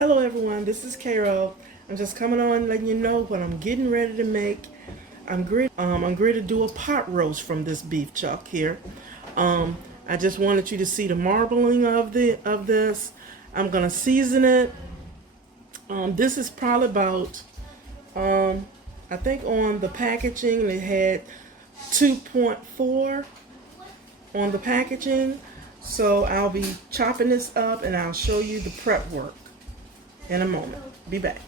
Hello everyone, this is Carol. I'm just coming on letting you know what I'm getting ready to make. I'm ready to do a pot roast from this beef chuck here. I just wanted you to see the marbling of this. I'm gonna season it. This is probably about I think on the packaging it had 2.4 on the packaging. So I'll be chopping this up and I'll show you the prep work in a moment. Be back.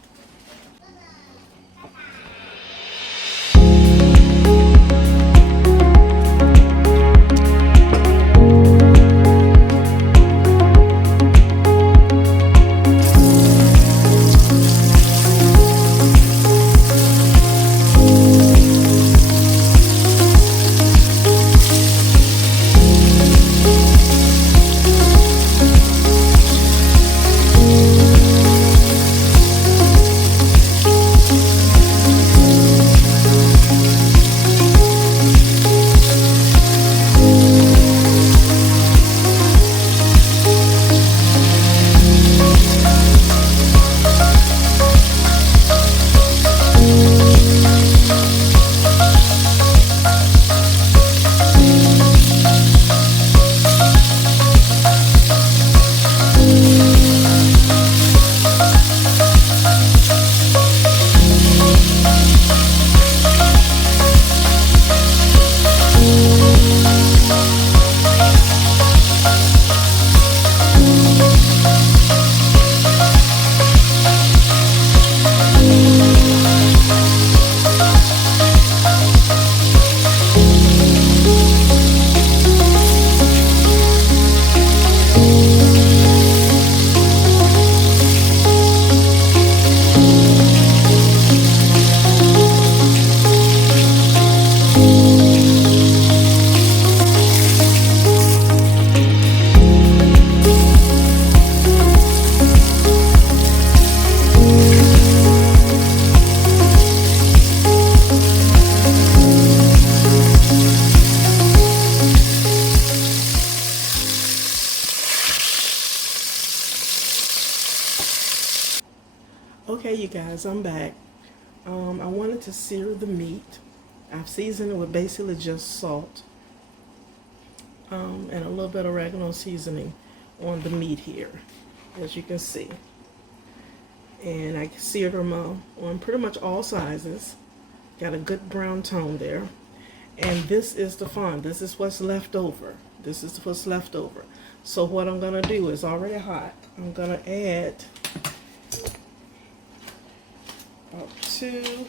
Okay, you guys, I'm back. I wanted to sear the meat. I've seasoned it with basically just salt and a little bit of oregano seasoning on the meat here, as you can see. And I seared them on pretty much all sizes. Got a good brown tone there. And this is the fun. This is what's left over. This is what's left over. So what I'm going to do is already hot. I'm going to add about 2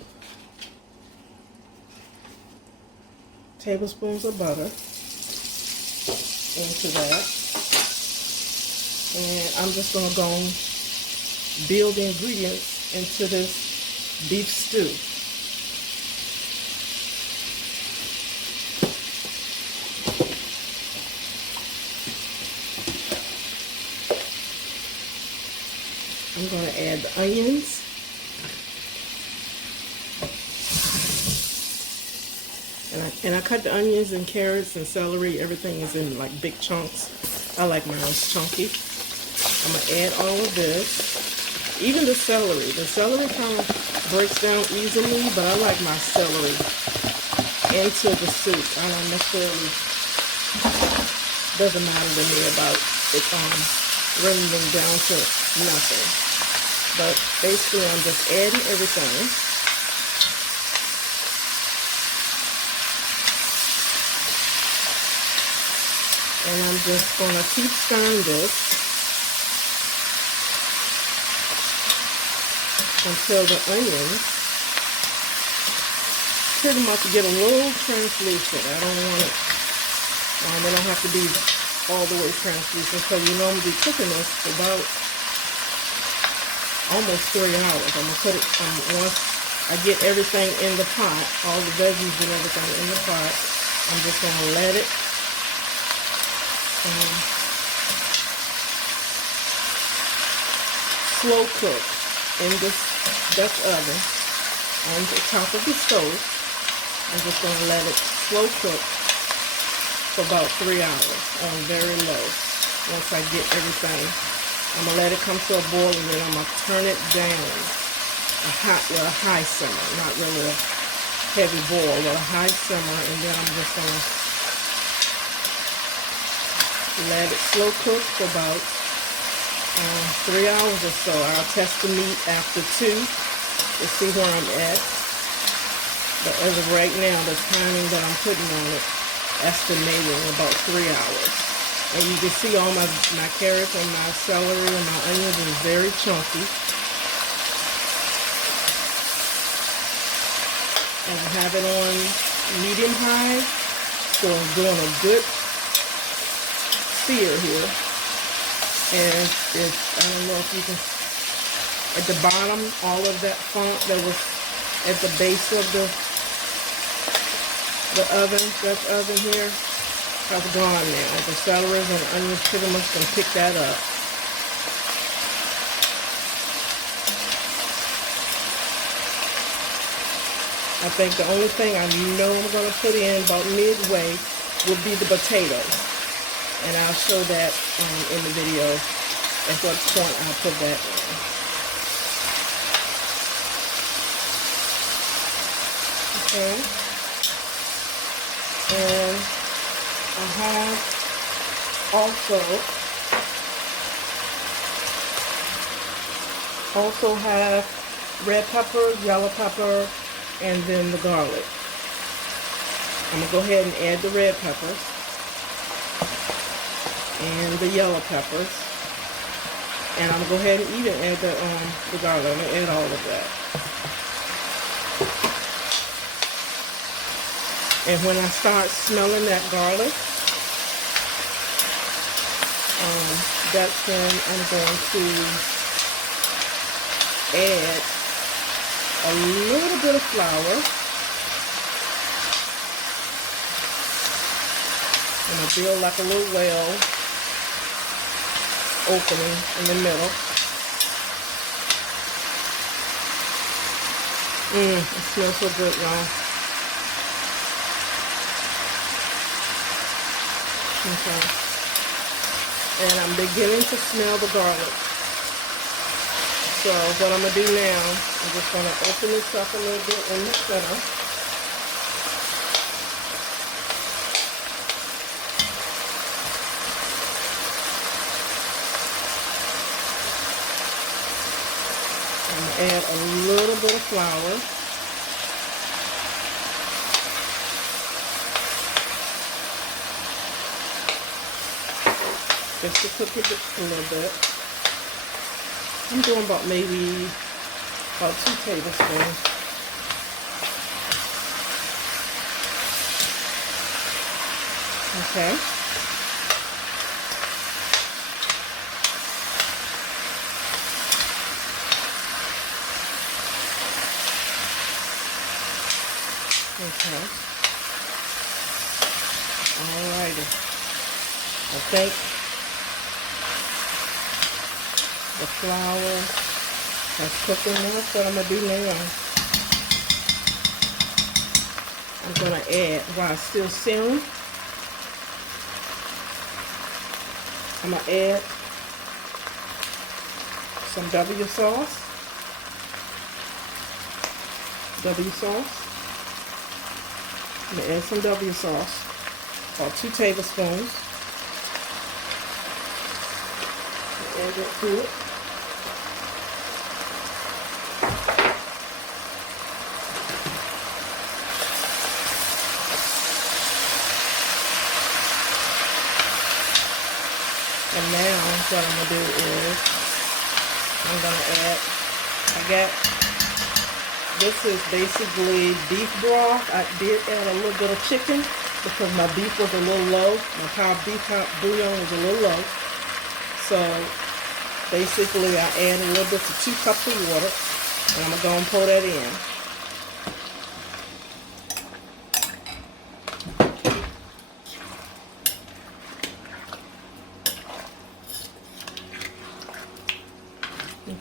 tablespoons of butter into that. And I'm just going to go and build the ingredients into this beef stew. I'm going to add the onions. And I cut the onions and carrots and celery. Everything is in like big chunks. I like mine chunky. I'm going to add all of this. Even the celery. The celery kind of breaks down easily, but I like my celery into the soup. I don't necessarily, doesn't matter to me about it rendering down to nothing. But basically I'm just adding everything. And I'm just going to keep stirring this until the onions pretty much get a little translucent. I don't want it, they don't have to be all the way translucent. So you know I'm going to be cooking this for about almost 3 hours. I'm going to put it, once I get everything in the pot, all the veggies and everything in the pot, I'm just going to let it slow cook in this Dutch oven on the top of the stove. I'm just going to let it slow cook for about 3 hours on very low once I get everything I'm gonna let it come to a boil, and then I'm gonna turn it down with a high simmer, not really a heavy boil, with a high simmer, and then I'm just gonna let it slow cook for about 3 hours or so. I'll test the meat after 2 to see where I'm at. But as of right now, the timing that I'm putting on it, estimating about 3 hours. And you can see all my carrots and my celery and my onions is very chunky. And I have it on medium high, so I'm doing a good sear here. And I don't know if you can, at the bottom, all of that funk that was at the base of the oven, Dutch oven here, has gone now. The celery and onions pretty much can pick that up. I think the only thing I know I'm going to put in about midway will be the potatoes. And I'll show that in the video at what point I'll put that in. Okay. And I have also have red pepper, yellow pepper, and then the garlic. I'm going to go ahead and add the red peppers and the yellow peppers. And I'm going to go ahead and even add the garlic. I'm going to add all of that. And when I start smelling that garlic, that's when I'm going to add a little bit of flour. And I feel like a little well opening in the middle. It smells so good, y'all. Okay. And I'm beginning to smell the garlic. So what I'm going to do now, I'm just going to open this up a little bit in the center. I'm going to add a little bit of flour. Just to cook it a little bit. I'm doing about maybe about 2 tablespoons. Okay. Okay. Alrighty. I think the flour has cooked enough. What I'm going to do now, I'm going to add, while it's still simmering, I'm going to add some W sauce. I'm going to add some W sauce, about 2 tablespoons. Add it to it. And now what I'm going to do is I'm going to add, this is basically beef broth. I did add a little bit of chicken because my beef was a little low. My beef bouillon was a little low. So basically I add a little bit to 2 cups of water, and I'm going to go and pour that in.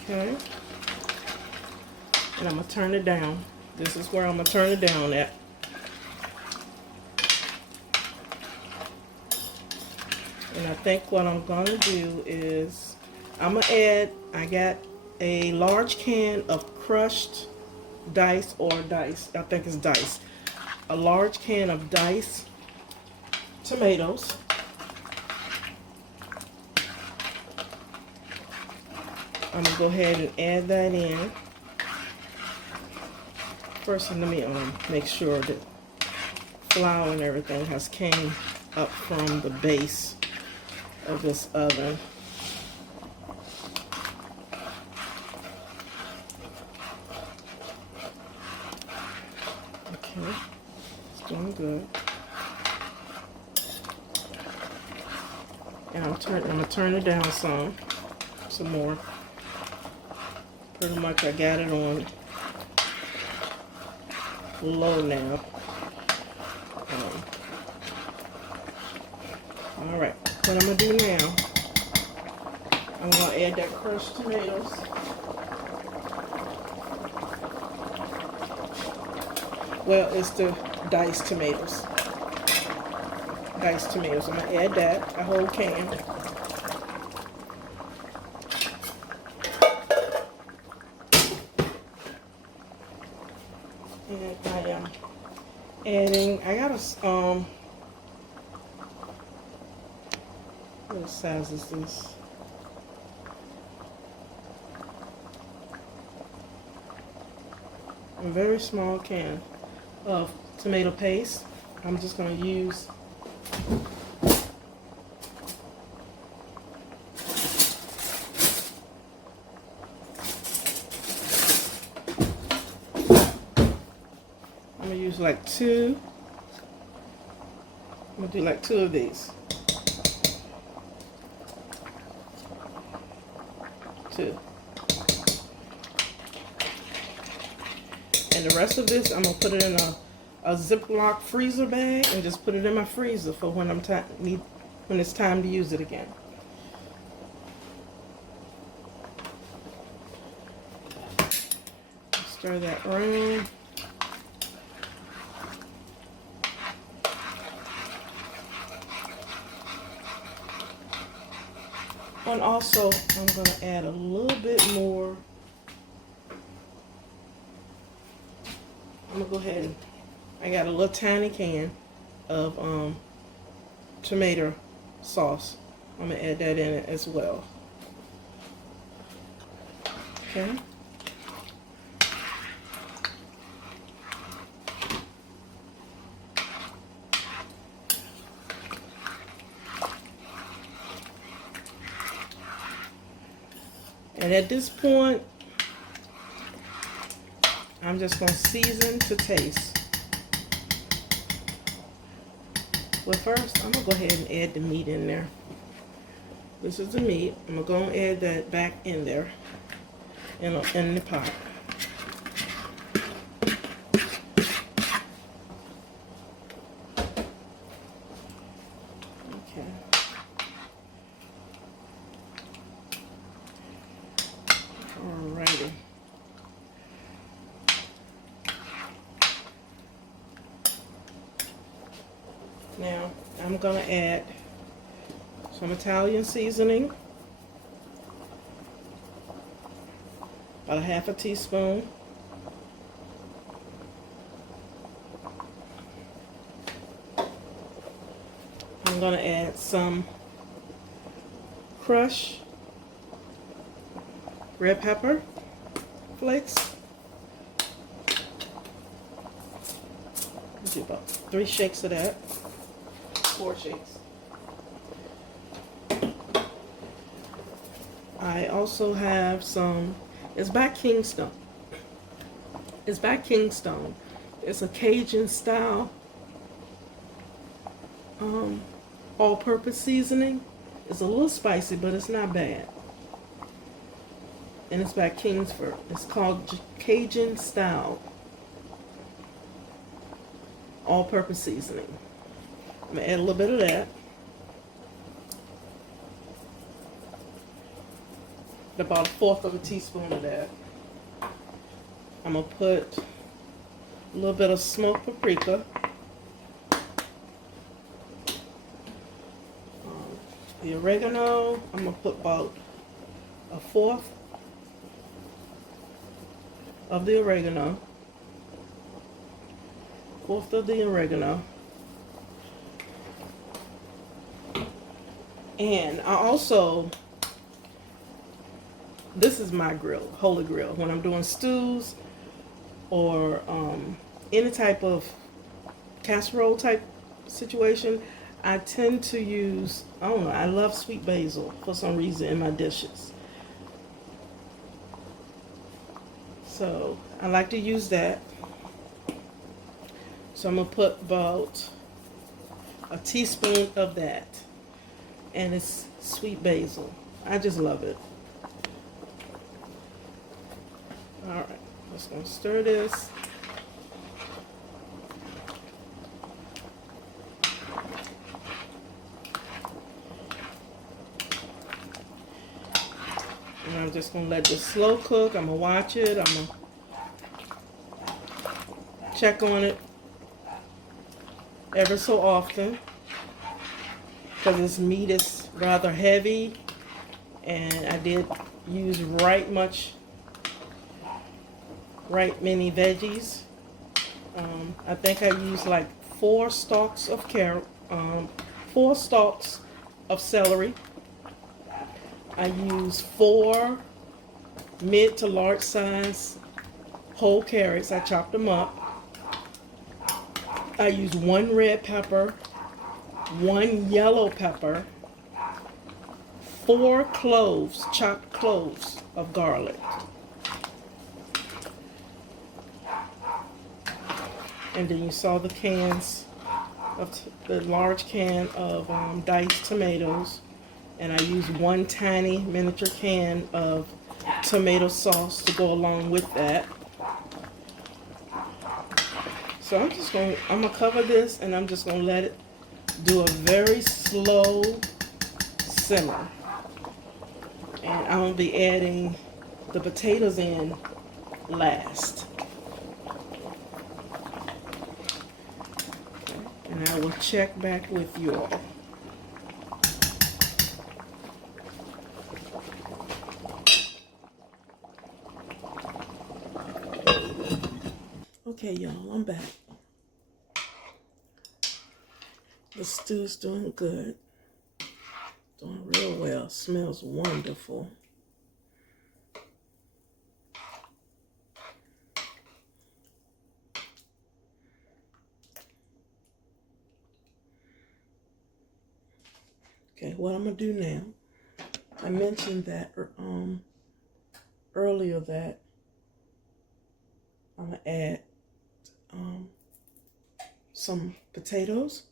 Okay, and I'm going to turn it down. This is where I'm going to turn it down at. And I think what I'm going to do is I'm gonna add, I got a large can of crushed dice or dice, I think it's dice. A large can of diced tomatoes. I'm gonna go ahead and add that in. First, let me make sure that flour and everything has came up from the base of this oven. Okay, it's doing good. And I'm gonna turn it down some more. Pretty much I got it on low now. All right, what I'm gonna do now, I'm gonna add that crushed tomatoes. Well, it's the diced tomatoes. Diced tomatoes. I'm gonna add that, a whole can. And I am adding, I got a, what size is this? A very small can of tomato paste. I'm just going to use like two. I'm going to do like 2 of these. 2. And the rest of this, I'm going to put it in a Ziploc freezer bag and just put it in my freezer for when when it's time to use it again. Stir that around. And also, I'm going to add a little bit more. I'm going to go ahead and, I got a little tiny can of tomato sauce. I'm going to add that in it as well. Okay. And at this point, I'm just going to season to taste. Well, first, I'm going to go ahead and add the meat in there. This is the meat. I'm going to go and add that back in there, in the pot. Okay. Alrighty. Now, I'm going to add some Italian seasoning, about a half a teaspoon. I'm going to add some crushed red pepper flakes. Let's do about 3 shakes of that. 4 shakes. I also have some, it's by Kingstone. It's by Kingstone. It's a Cajun style all-purpose seasoning. It's a little spicy, but it's not bad. And it's by Kingsford. It's called Cajun style all-purpose seasoning. I'm going to add a little bit of that. About 1/4 of a teaspoon of that. I'm going to put a little bit of smoked paprika. The oregano, I'm going to put about a fourth of the oregano. Fourth of the oregano. And I also, this is my grill, holy grill. When I'm doing stews or any type of casserole type situation, I tend to use, I don't know, I love sweet basil for some reason in my dishes. So I like to use that. So I'm gonna put about a teaspoon of that. And it's sweet basil. I just love it. All right, just gonna stir this. And I'm just gonna let this slow cook. I'm gonna watch it. I'm gonna check on it ever so often because this meat is rather heavy, and I did use right many veggies. I think I used like 4 stalks of carrot, 4 stalks of celery. I used 4 mid to large size whole carrots. I chopped them up. I used 1 red pepper, 1 yellow pepper, 4 cloves, chopped cloves of garlic. And then you saw the cans of the large can of diced tomatoes, and I used 1 tiny miniature can of tomato sauce to go along with that. So I'm gonna cover this, and I'm just gonna let it do a very slow simmer. And I'm gonna be adding the potatoes in last. And I will check back with you all. Okay, y'all, I'm back. The stew's doing good. Doing real well. Smells wonderful. Okay, what I'm gonna do now, I mentioned that earlier that I'm gonna add some potatoes.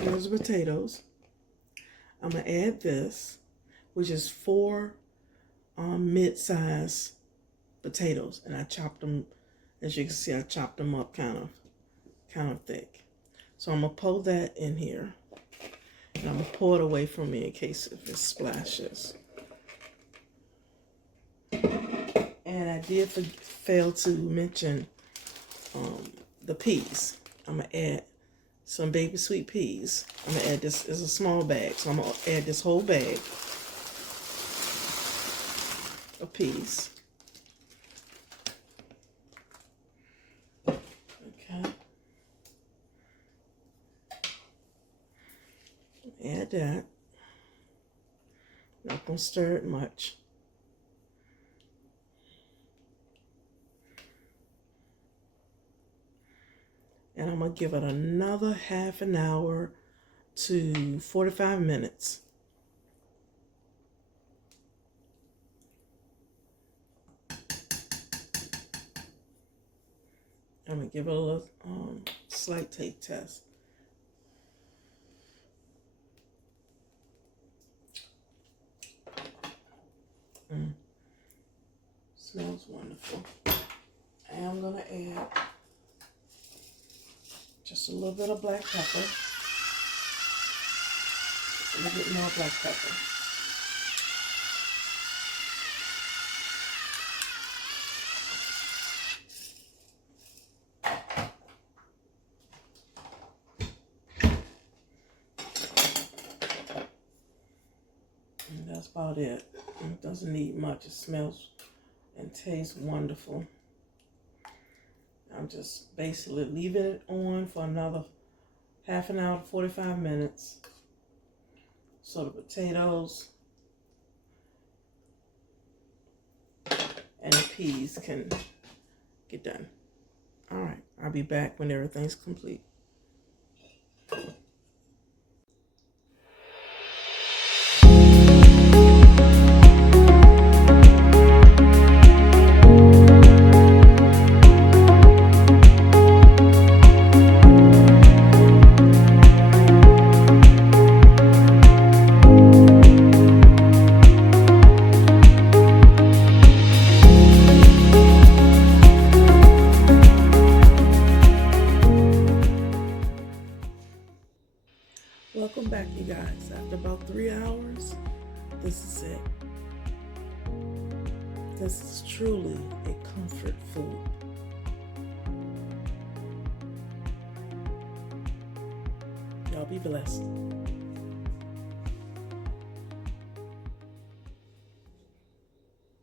Here's the potatoes. I'm gonna add this, which is 4 mid-size potatoes, and I chopped them. As you can see, I chopped them up kind of thick. So I'm gonna pour that in here, and I'm gonna pour it away from me in case if it splashes. And I did fail to mention the peas. I'm gonna add some baby sweet peas. I'm gonna add this. It's a small bag, so I'm gonna add this whole bag of peas. Okay. Add that. Not gonna stir it much. And I'm going to give it another half an hour to 45 minutes. I'm going to give it a little slight taste test. Smells wonderful. And I'm going to add just a little bit of black pepper. A little bit more black pepper. And that's about it. It doesn't need much. It smells and tastes wonderful. I'm just basically leaving it on for another half an hour to 45 minutes so the potatoes and the peas can get done. All right, I'll be back when everything's complete. Welcome back, you guys. After about 3 hours, this is it. This is truly a comfort food. Y'all be blessed.